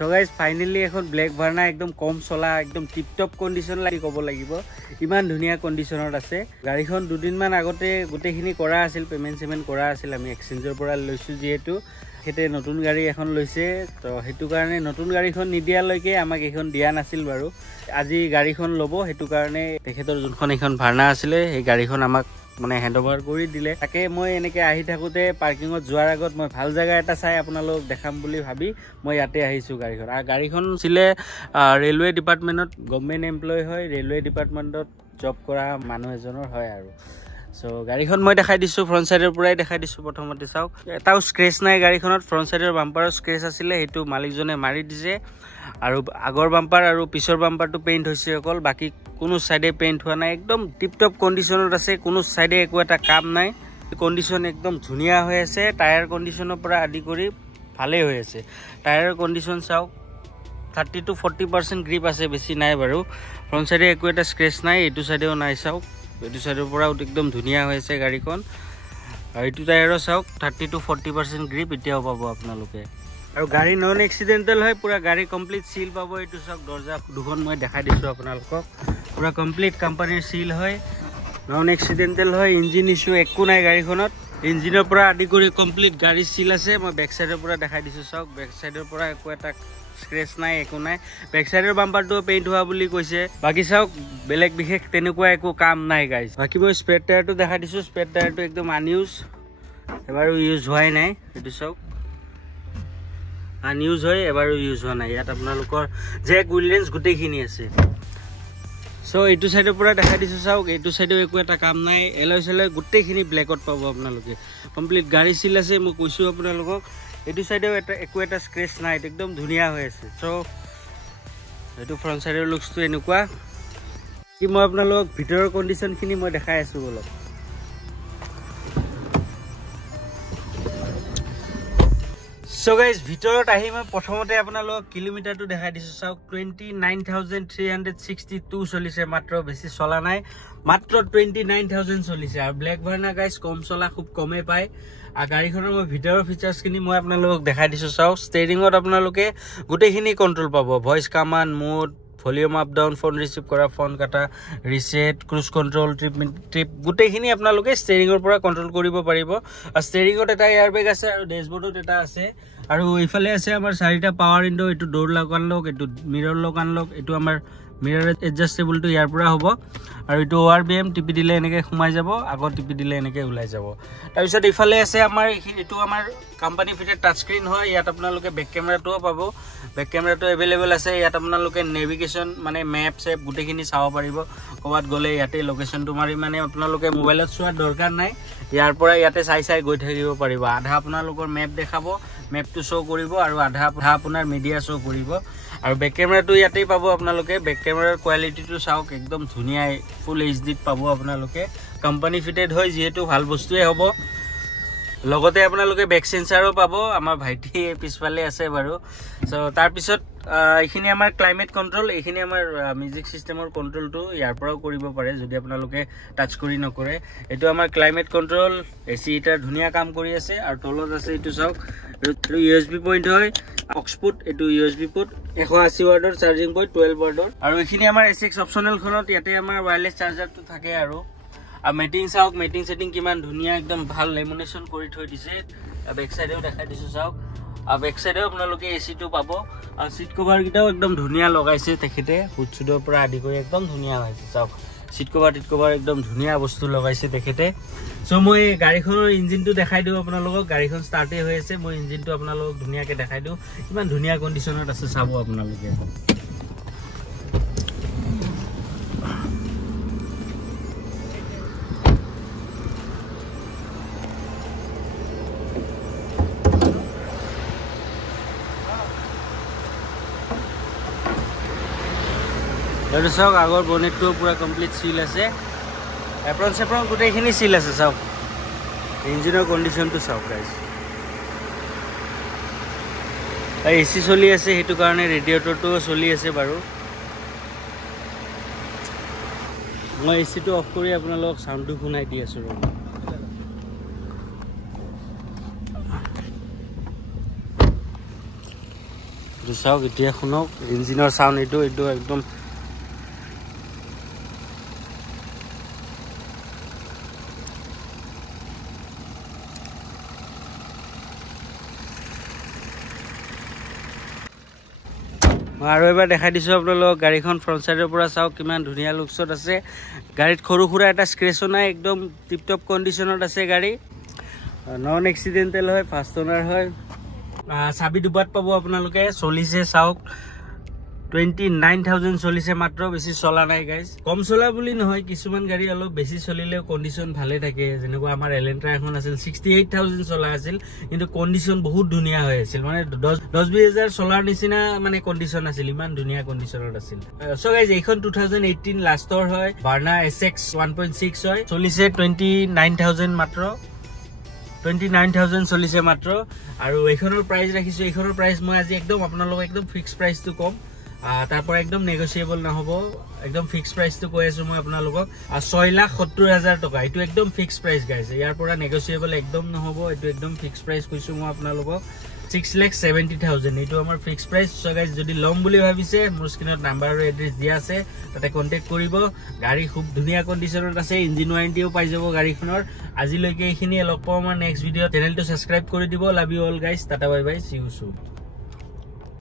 So guys, finally এখন black ভাৰ্না একদম কম চলা একদম টিপ টপ কন্ডিশন লাগি ক'ব লাগিব ইমান ধুনিয়া কন্ডিশনত আছে গাড়ীখন দুদিন মান আগতে গুটেখিনি কৰা আছিল পেমেন্ট কৰা আছিল আমি এক্সচেঞ্জৰ পৰা লৈছো যেহেতু হেতে নতুন গাড়ী এখন লৈছে তো হেতু কাৰণে নতুন গাড়ীখন নিদিয়া লৈকে আমাক এখন দিয়া নাছিল বাৰু আজি গাড়ীখন ল'ব হেতু কাৰণে তেখেতৰ যোনখন এখন ভাৰ্না আছিল এই গাড়ীখন আমাক মানে হ্যান্ডওভাৰ কৰি দিলে তাকে মই এনেকে আহি থাকোতে পাৰ্কিংত যোৱাৰ আগত মই ভাল জায়গা এটা চাই আপোনালোক দেখাম বুলি ভাবি মই ইয়াতে আহিছো গাড়ীখন আৰু গাড়ীখন ছিলে ৰেলৱে ডিপাৰ্টমেন্টত গভৰ্নমেন্ট এমপ্লয় হয় ৰেলৱে ডিপাৰ্টমেন্টত জব কৰা মানুহ এজনৰ হয় আৰু সো গাড়ীখন মই দেখাই দিছো ফ্ৰন্ট সাইডৰ পৰাই দেখাই দিছো প্ৰথমতে চাওক এটাও স্ক্ৰেচ নাই গাড়ীখনত ফ্ৰন্ট সাইডৰ বাম্পাৰৰ স্ক্ৰেচ আছিল হেতু মালিকজনে মাৰি দিছে আৰু আগৰ বাম্পাৰ আৰু পিছৰ বাম্পাৰটো পেইন্ট হৈছে অকল বাকি কোনো সাইডে পেইন্ট হোৱা নাই একদম টিপ টপ কন্ডিশনত আছে কোনো সাইডে একো এটা কাম নাই কন্ডিশন একদম ধুনিয়া হৈ আছে টায়াৰ কন্ডিশনৰ পৰা আদি কৰি ভালে হৈ আছে টায়াৰৰ কন্ডিশন চাওক 30 to 40% গ্ৰিপ আছে বেছি নাই বাৰু ফ্ৰন্ট সাইডে একো এটা স্ক্ৰেচ নাই এটু সাইডেও নাই চাওক এটু সাইডৰ পৰা একদম ধুনিয়া হৈ আছে গাড়ীখন আৰু এটু টায়াৰৰ চাওক 30 to 40% গ্ৰিপ এতিয়াও পাব আপোনালোকে আৰু গাড়ী নন এক্সিডেন্টাল হয় পুৰা গাড়ী কমপ্লিট সিল পাব এটু চাওক দৰজা দুখন মই দেখাই দিছো আপোনালোকক পুৰা কমপ্লিট কোম্পানীৰ সিল হয় নন এক্সিডেন্টাল হয় ইঞ্জিন ইস্যু একো নাই গাড়ীখনত ইঞ্জিনৰ পৰা আদি কৰি কমপ্লিট গাড়ী সিল আছে মই বেক সাইডৰ পৰা দেখাই দিছো চাওক বেক সাইডৰ পৰা একো এটা স্ক্ৰেচ নাই একো নাই বেক সাইডৰ বাম্পাৰটো পেইন্ট হোৱা বুলি কৈছে বাকি চাওক বেলেগ বিশেষ তেনেকুৱা একো কাম নাই গাইজ বাকি মই স্পেয়াৰ টায়াৰটো দেখাই দিছো স্পেয়াৰ টায়াৰটো একদম আনইউজ এবাৰো ইউজ হোৱাই নাই এটো চাওক আনইউজ হয় এবাৰো ইউজ হোৱা নাই ইয়াত আপোনালোকৰ জেক উইলেন্স গুটেখিনি আছে সো এটু সাইডৰ পৰা দেখাই দিছো চাওক এটু সাইডেও একো এটা কাম নাই এলয় সেলয় গুটেখিনি ব্লেকত পাব আপোনালোকে কমপ্লিট গাড়ী সিল আছে মই কৈছো আপোনালোকক এটু সাইডেও এটা একো এটা স্ক্ৰেচ নাই একদম ধুনিয়া হৈ আছে সো এটু ফ্ৰন্ট সাইডৰ লুকসটো এনেকুৱা কি মই আপোনালোকক ভিতৰৰ কন্ডিশনখিনি মই দেখাই আছো বলক So guys, ভিতৰত আহি মই প্ৰথমতে আপোনালোক কিলোমিটাৰটো দেখাই দিছো চাওক 29362 চলিছে মাত্ৰ বেছি চলা নাই মাত্ৰ 29000 চলিছে আৰু ব্লেক ভাৰ্না গাইস কম চলা খুব কমে পায় আৰু গাড়ীখনৰ মই ভিতৰৰ ফিচাৰ্ছ খিনি মই আপোনালোকক দেখাই দিছো চাওক ষ্টেৰিংত আপোনালোকে গুটেখিনি কন্ট্ৰোল পাব voice command mode volume up down phone receive কৰা ফোন কাটা ৰিসেট ক্ৰুজ কন্ট্ৰোল ট্ৰিপ গুটেখিনি আপোনালোকে ষ্টেৰিংৰ পৰা কন্ট্ৰোল কৰিব পাৰিব আৰু ষ্টেৰিংত এটা এয়াৰবেগ আছে আৰু ড্যাশবোৰ্ডত এটা আছে আৰু ইফালে আছে আমাৰ চাৰিটা পাৱাৰ উইন্ডো এটো ডোৰ লক আনলক এটো মিৰৰ লক আনলক এটো আমাৰ মিৰৰ এডজাস্টেবল টু ইয়াৰ পৰা হ'ব আৰু এটো ORBM টিপি দিলে এনেকে ঘুমাই যাব আগত টিপি দিলে এনেকে ওলাই যাব তাৰ পিছত ইফালে আছে আমাৰ এটো আমাৰ কোম্পানী ফিটেড টাচ স্ক্ৰিন হয় ইয়াত আপোনালোকে বেক কেমেৰাটোও পাব বেক কেমেৰাটো अवेलेबल আছে ইয়াত আপোনালোকে নেভিগেশ্যন মানে মেপ সেপ গুটেখিনি চাব পাৰিব কবাত গলে ইয়াতে লোকেশনটো মাৰি মানে আপোনালোকে মোবাইলত চোৱাৰ দৰকাৰ নাই ইয়াৰ পৰা ইয়াতে চাই গৈ থাকিব পাৰিব আধা আপোনালোকৰ মেপ দেখাব মেপটো শো কৰিব আৰু আধা আপোনাৰ মিডিয়া শো কৰিব আৰু বেক কেমেৰাটো ইয়াতেই পাব আপোনালোকে বেক কেমেৰাৰ কোৱালিটিটো চাওক একদম ধুনিয়া ফুল এইচডি পাব আপোনালোকে কোম্পানী ফিটেড হয় যেহেতু ভাল বস্তুৱে হ'ব লগতে আপোনালোকে বেক সেন্সাৰও পাব আমাৰ ভাইটি পিছফালে আছে বাৰু সো তাৰ পিছত এইখিনি আমাৰ ক্লাইমেট কন্ট্ৰোল এইখিনি আমাৰ মিউজিক সিস্টেমৰ কন্ট্ৰোলটো ইয়াৰ পৰাও কৰিব পাৰে যদি আপোনালোকে টাচ কৰি নকৰে এটো আমাৰ ক্লাইমেট কন্ট্ৰোল এসি এটা ধুনিয়া কাম কৰি আছে আৰু তলত আছে এটো চাওক এটো USB পইণ্ট হয় অক্সপুট এটো USB পুট 180 ওয়াটৰ চাৰ্জিং পইণ্ট 12 ওয়াটৰ আৰু এইখিনি আমাৰ SX অপচনেল খনত ইয়াতে আমাৰ ওয়্যাৰলেস চাৰ্জাৰটো থাকে আৰু মেটিং চাওক মেটিং সেটিং কিমান ধুনিয়া একদম ভাল লেমিনেশন কৰি থৈ দিছে বেক সাইডেও দেখাই দিছো চাওক আৰু বেক সাইডেও আপোনালোকে এসিটো পাব আৰু সিট কভাৰ কিটাও একদম ধুনিয়া লগাইছে তেখেতে হুডছুডৰ পৰা আদি কৰি একদম ধুনিয়া হৈছে চাওক সিট কভাৰ একদম ধুনিয়া বস্তু লগাইছে তেখেতে সো মই গাড়ীখনৰ ইঞ্জিনটো দেখাই দিও আপোনালোকক গাড়ীখন ষ্টাৰ্টে হৈ আছে মই ইঞ্জিনটো আপোনালোকক ধুনিয়াকে দেখাই দিও ইমান ধুনিয়া কন্ডিশনত আছে চাব আপোনালোকে এটো চাওক আগৰ বনেটটো পুৰা কমপ্লিট সিল আছে এপ্ৰন সেপ্ৰন গুটেখিনি সিল আছে চাওক ইঞ্জিনৰ কন্ডিশনটো চাওক গাইস এসি চলি আছে হেতু কাৰণে ৰেডিয়েটৰটো চলি আছে বাৰু মই এসিটো অফ কৰি আপোনালোক সাউন্ডটো শুনাই দি আছো এইটো চাওক এতিয়া শুনক ইঞ্জিনৰ সাউন্ড এইটো একদম মই আৰু এবাৰ দেখাই দিছোঁ আপোনালোকক গাড়ীখন ফ্ৰণ্ট চাইডৰ পৰা চাওক কিমান ধুনীয়া লুকছত আছে গাড়ীত সৰু সুৰা এটা স্ক্ৰেচো নাই একদম টিপটপ কণ্ডিশ্যনত আছে গাড়ী নন এক্সিডেণ্টেল হয় ফাৰ্ষ্ট অনাৰ হয় চাবি দুবাত পাব আপোনালোকে চলিছে চাওক 29,000 চলিছে মাত্ৰ বেছি চলা নাই গাইজ কম চলা বুলি নহয় কিছুমান গাড়ী অলপ বেছি চলিলেও কণ্ডিশ্যন ভালে থাকে যেনেকুৱা আমাৰ এলেণ্ট্ৰা এখন আছিল 68,000 চলা আছিল কিন্তু কণ্ডিশ্যন বহুত ধুনীয়া হৈ আছিল মানে 10-20,000 চলাৰ নিচিনা মানে কণ্ডিশ্যন আছিল ইমান ধুনীয়া কণ্ডিশ্যনত আছিল চ' গাইজ এইখন 2018 লাষ্টৰ হয় ভাৰ্না SX 1.6 হয় চলিছে 29,000 মাত্ৰ 29,000 চলিছে মাত্ৰ আৰু এইখনৰ প্ৰাইচ ৰাখিছোঁ এইখনৰ প্ৰাইচ মই আজি একদম আপোনালোকক একদম ফিক্স প্ৰাইচটো কম তারপর একদম নেগোসিয়েবল না হবো একদম ফিক্স প্রাইস তো কই আছো মই আপোনালোকক 6,70,000 টাকা এটো একদম ফিক্স প্রাইস গাইস ইয়াৰ পৰা নেগোসিয়েবল একদম নহবো এটো একদম ফিক্স প্ৰাইস কইছো মই আপোনালোকক 6,70,000 এটো আমাৰ ফিক্স প্ৰাইস সো গাইস যদি লম বুলি ভাবিছে মোৰ স্ক্ৰিনত নাম্বাৰ আৰু এড্ৰেছ দিয়া আছে তাতে কন্টাক্ট কৰিব গাড়ী খুব ধুনীয়া কন্ডিশনত আছে ইঞ্জিন ওয়াৰেন্টিও পাই যাব গাড়ীখনৰ আজিলৈকে এইখিনি লগ পাম আমাৰ নেক্সট ভিডিও চেনেলটো সাবস্ক্ৰাইব কৰি দিব love you all guys tata bye bye C you soon